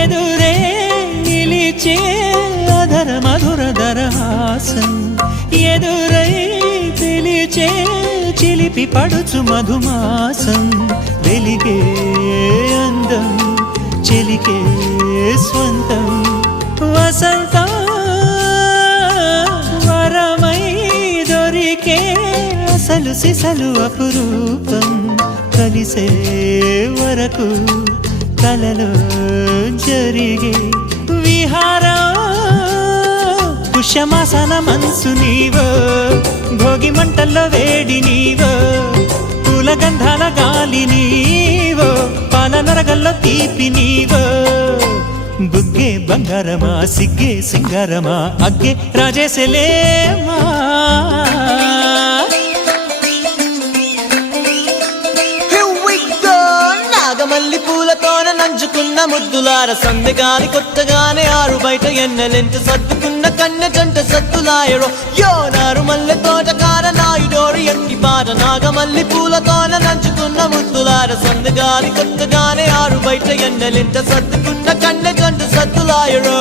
ఎదురే నిలిచే అధర మధుర దరహాసం ఎదురై పిలిచే చిలిపి పడుచు మధుమాసం వెలిగే అందం చెలికే స్వంతం వసంతం వరమై దొరికే అసలు సిసలు అపురూపం కలిసే వరకు కలలో జరిగే విహారం పుష్యమాసన మనసు నీవో భోగి మంటల్లో వేడి నీవో పూల గంధాల గాలి నీవో పాల నరగల్లో తీపి నీవో బుగ్గే బంగారమా సిగ్గే సింగారమా అగ్గే రాజేసలేమా మల్లి పూలతోన నంచుకున్న ముద్దులార సందెగాని కొత్తగానే ఆరు బయట ఎన్నెలెంట సర్దుకున్న కన్నె జంట సత్తులాయరో యోనారు మల్లె తోటకార నాయుడోరు ఎట్టి పాట నాగమల్లి పూలతోన నంచుకున్న ముద్దులార సందెగాని కొత్తగానే ఆరు బయట ఎన్నెలెంట సర్దుకున్న కన్నె జంట సత్తులాయరో